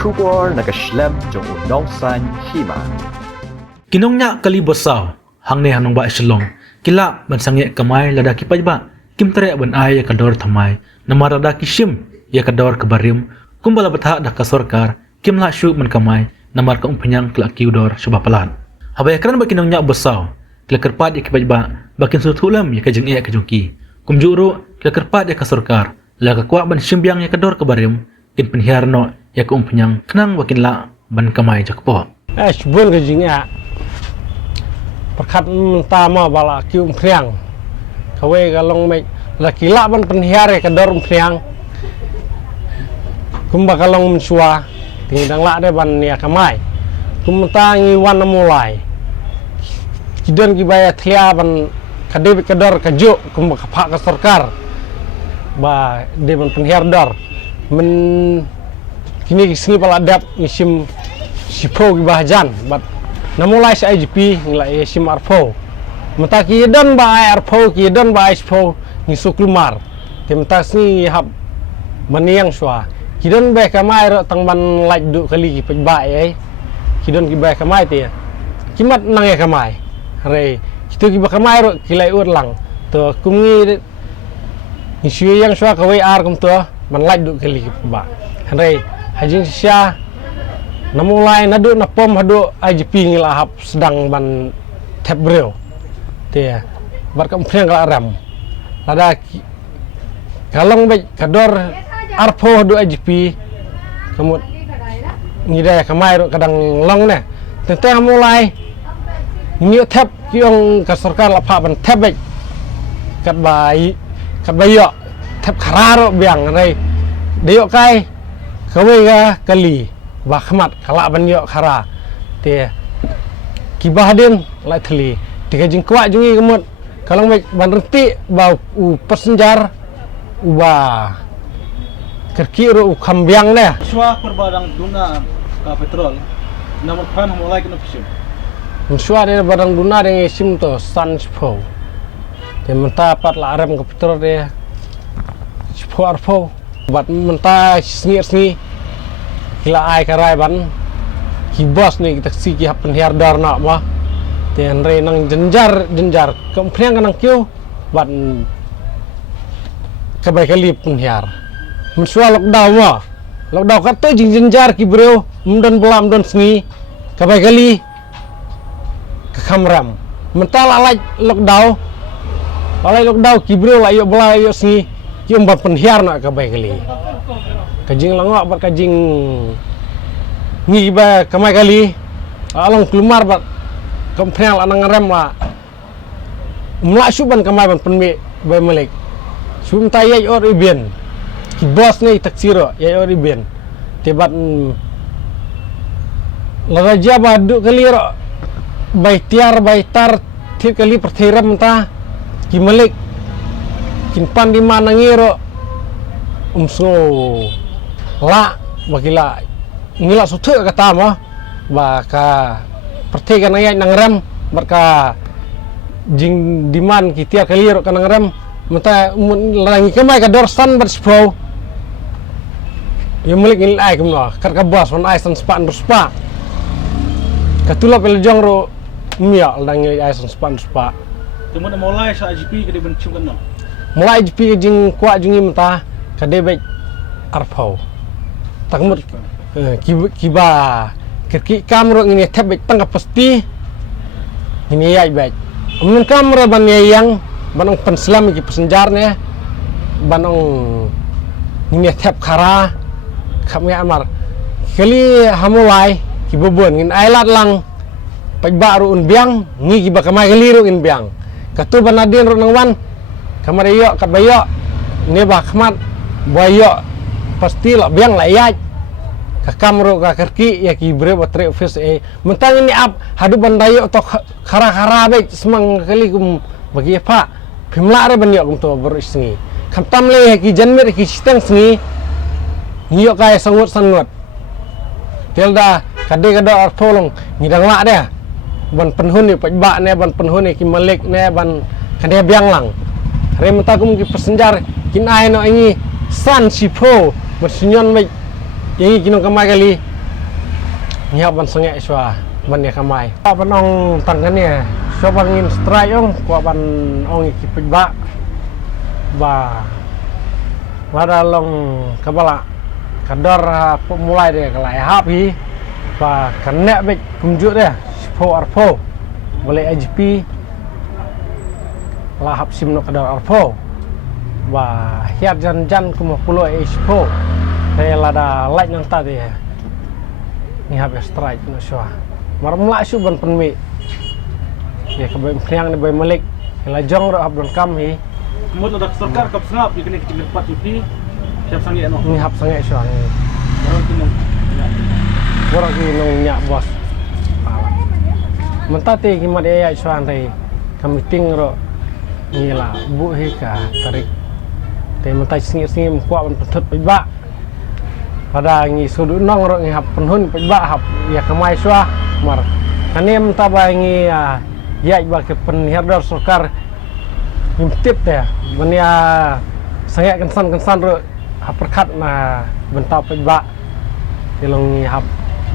kubor nakaslem jong unong san hima. Kinongnya kali bosau hang ne hanong ba islong kila bansangye kamay lada kipajba kimtare ban ay ya kador thamai namara da kishim ya kador kabarim kumbala batha da ka sarkar kimla shu man kamay namar ka umpanyang kla kiudor subapalan habay kran ba kinongnya bosau kila kerpat ya kipajba bakin sutulam ya kajeng ya kajungki kumjuro kila kerpat ya ka sarkar la ka kwa ban shimbyang ya kador kabarim kin penhiarno ya ka umpanyang kenang wakin la ban kamay jakpo sebun kajing ya perkat mentama bala kium priang kawe galong mai laki la ban penhiare ka dor priang kumba kalong mensua tingdang la de ban ya kamai kumta ngi wan mulai kidon ki baya thlia ban kade ka dor ka jo kumba ka pha ka sarkar ba de ban penhiar dor men kini sini pala dap nisim sipo ki bahajan bat namulai sa IGP ngilai sim arfo mata ki don ba arfo ki don ba ispo ni suklumar temtas ni hab maniang swa ki don ba kamai ro tang ban laj du kali ki pejba ai ki don ki ba kamai te kimat nang ya kamai re kitu ki ba kamai ro ki lai urlang to kumngi ni syu yang swa ka wei ar kum to ban laj du kali ki ba re hajing sya namulai nadu napom hadu IGP ngilahap sedang ban tap breu te barkam priang kala ram ada kalong be kador arpo hadu IGP kamut ngida kamai ro kadang long ne tente mulai ngiu tap kiong ka sarkar la pha ban tap be kat bayo tap khararo biang rei deyo kai kawe ga kali bahmat kala banyo khara te kibahden lai thli tiga jingkwa jungi kemut kalau ban reti ba u passenger uba kerkiro u kambyang ne Swa perbadang duna ka petrol namun pan mulai kena pisim mensua de barang duna de sim to sanspo te menta pat la aram ka petrol de spo arpo bat menta sngi kila ai karai ban ki bos ni taksi ki hapen hiar dar na ma ten re nang jenjar kom priang kanang kyo ban kabai kali pun hiar mensua lockdown ma lockdown kat to jing jenjar ki breu mundon belam don sngi kabai kali ke kamram mentala lai lockdown ki breu la yo bela yo sngi ki umban pen hiar na kabai kali kajing langok bar kajing ngi ba kamai kali along kelumar bat komprel anang rem la mla suban kamai ban penme ba melek sum tayai or iben ki bos ni taksiro ya or iben tebat la raja badu kali ro bai tar thir kali pertheram ta ki melek kin pan di mana ngiro umso la bagila ngila suthu kata mo ba ka pertega nang nang ram barka jing diman ki tia kali ro kanang ram mata langi kamai ka dorsan bar spro yo mulik ngil ai kumno kar ka bos on ai san span spa katula pel jong ro mia lang ngil ai san span spa temun mulai sa IGP ke ben chim kan no mulai IGP jing kwa jungi mata ka debek arpau takmut kiba kerki kamera ini tebek tangga pasti ini ya baik amun kamera ban yang banong penselam ki pesenjarnya banong ini tep khara kami amar kali hamulai kibobon ngin ailat lang pagbaru un biang ngi kiba kamay kaliru in biang katu banadin ro nangwan kamariyo kabayo ni bakmat boyo pasti lah biang lah ya kakamro ka kerki ya ki bre batre office mentang ini ap hadu bandayo to khara be semang kali kum bagi apa pimla re banyo kum to berisngi kamtam le ki janmir ki sistem sngi ngiyo kay sangut telda kade kada artolong ngidang la de ban penhun ni pajba ne ban penhun ni ki malik ne ban kade biang lang re mentakum ki pesenjar kin ai no ini san sipo bersunyon mai yang kinong kamai kali ngiap ban sengek swa ban ya kamai ban ong tangkan ya so ban ngin strike ong ko ban ong ikipit ba lada long kabala kadar mulai dia kalai hapi và cắn nẹ bệnh cùng chữ đây phô arpho boleh IGP lah hap sim no kadar arpho và hiat jan jan kuma pulo expo saya lada light nang tadi ni hab strike no shwa maram la shu ban penmi ya kabai priang ni bai malik la jong ro hab don kam hi Mut ada serkar kap sengap di kini kita pat cuti siap sangi no. ni hab sangai shwa ni Baru tinung. orang ni nong nyak bos mentati kimat ya shwa dai kami ting ro ni la bu hi ka tarik te mentai singi kuat ban petut ba pada ngi sudu nong ro ngi hap penhun ba hap ya kamai shwa mar kanem taba ngi ya ba ke penhirdor sokar imtip te bania sangat kensan ro hap perkat na bentau ba dilong ngi hap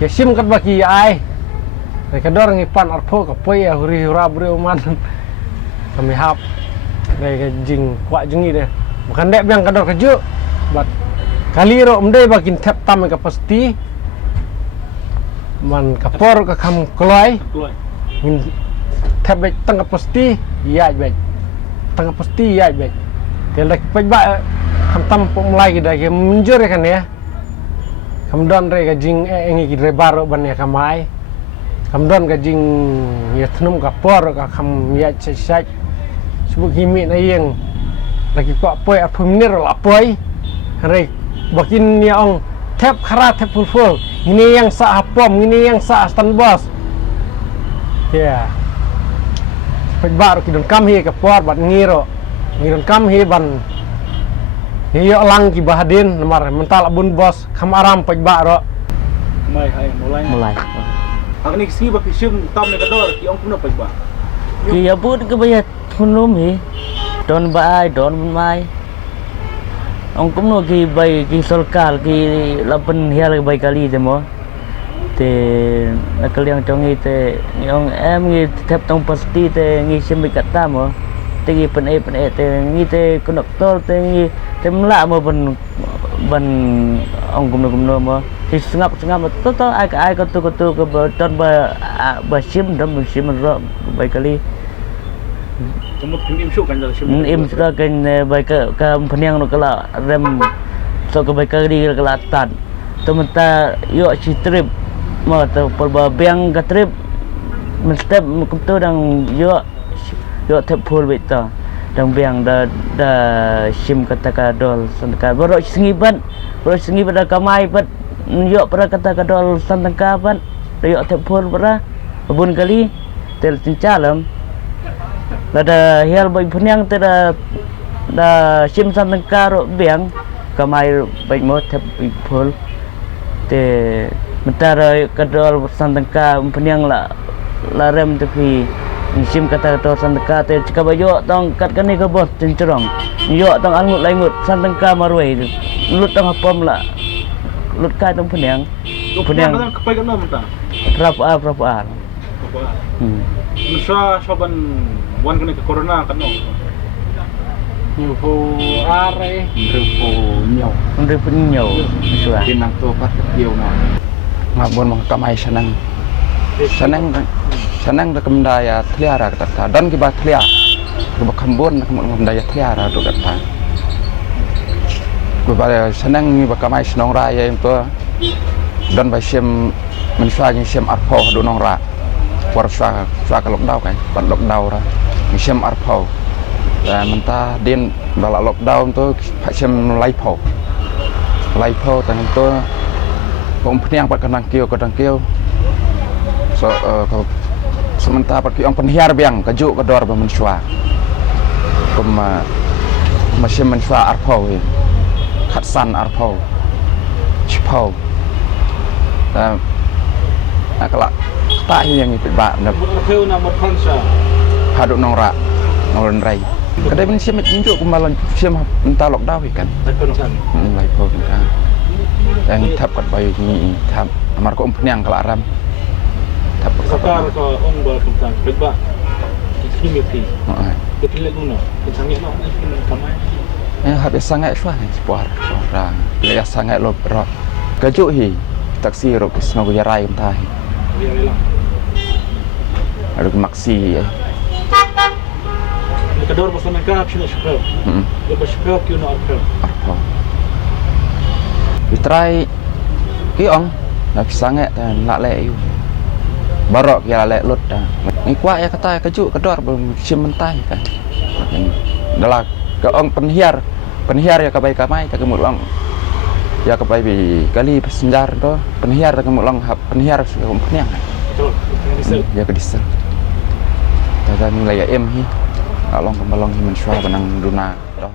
ya sim kat baki ai kador ngi pan arpo ka poi ya huri hura bre uman kami hap dai jing kwa jungi deh bukan dek yang kador keju bat kali ro mdai bakin tap tam ka pasti man kapor ka kam kloi min tap bek tang ka pasti ya bek tang ka pasti ya bek telek pejba kam tam mulai kita ke munjur kan ya kam don re ka jing engi ki re baro ban ya kamai kam don ka jing ya tnum ka por ka kam ya chai sebut himi na yang lagi kok poi apa minir la poi hari bakin ni ong tap khara tap full ini yang sa apom ini yang sa stand boss ya baru kita kam hi ka por bat ngiro kam hi ban hiyo lang ki bahadin nomor mental bun bos kam aram pejba ro mulai. Ang ni si ba kisim tam ni kador ki ong kuno pejba. Ki abut ke bayat hunum hi don bai don mai ông cũng nói ki bay ki solkal ki lapan hial bay kali demo te nakaliang chongi te ông em ngi thep tong pasti te ngi sim kata mo te ngi pen e te ngi te konektor te ngi te mla mo ban ông cũng nói mo thì ngap to ai ko tu ko ton ba sim dam sim ro bay kali Semut im syuk kan sim. Im sudah kan baik ke peniang no kala rem so ke baik di kala tan. Tementa yo si trip ma to perba bang ke trip men step kum tu dang yo tep pul beta dang bang da sim kata ka dol sandka boro singiban da kamai bat yo para kata ka dol sandka ban yo tep pul bara bun kali tel cincalam ada hial baik peniang tidak da sim santengka ro biang kamai baik mo tep pol te mentara kadol santengka peniang la rem tepi sim kata to santengka te cika bayo tong kat kani ke bos cincerong yo tong angut langut santengka marwai lut tong hapom la lut kai tong peniang Peniang kepai kan mentah. Berapa? Nusa soban wan kena ke corona kan no. Info are Rufo nhau Untuk penyau suah. Kinang tu pat kieu no ngabon mang kamai senang da kemdaya tliara kata dan ki ba tlia ke kambon kemdaya tliara do kata ku ba senang ni ba kamai senong raya itu dan ba sim mensua ni sim arpo do nong ra war sa ka lockdown kan ban lockdown ra ni sim arpo dan mentah din bala lockdown tu pak sim laipo tan tu pom peniang pat kadang kieu so sementara pergi orang penhiar biang kejuk kedor bermensua mesin mensua arpau khatsan arpau chipau dan kalau tak yang itu bak Keu nama Fransa. haduk nongrak nongren rai kadai mesin menunjuk kemalan sim mentah lockdown kan Takkan kan. laipo kan yang thap kat bayu ni thap amar ko umpenyang kalaram thap Sakar ko ong ba tentang beba kimiti. oh Betul no. Kesannya no mungkin kamai. habis sangat suah sepuar orang ya sangat lo ro gajuk hi taksi ro kisno go yarai entah Biar hilang. ada maksi Kador pasal mereka sini syukur. Dia bersyukur kau nak apa? apa we try ki ong nak sangat dan lak lek yu barok ya lek lut dah ni kuat ya kata gajuk kedor sim mentai kan dalam ke ong penhiar ya kabai kamai tak kemulong ya kabai bi kali pesenjar tu penhiar tak kemulong penhiar sudah umpenyang Betul. Yang ya ke diesel tata nilai em hi along kembalong hi mensua benang duna dah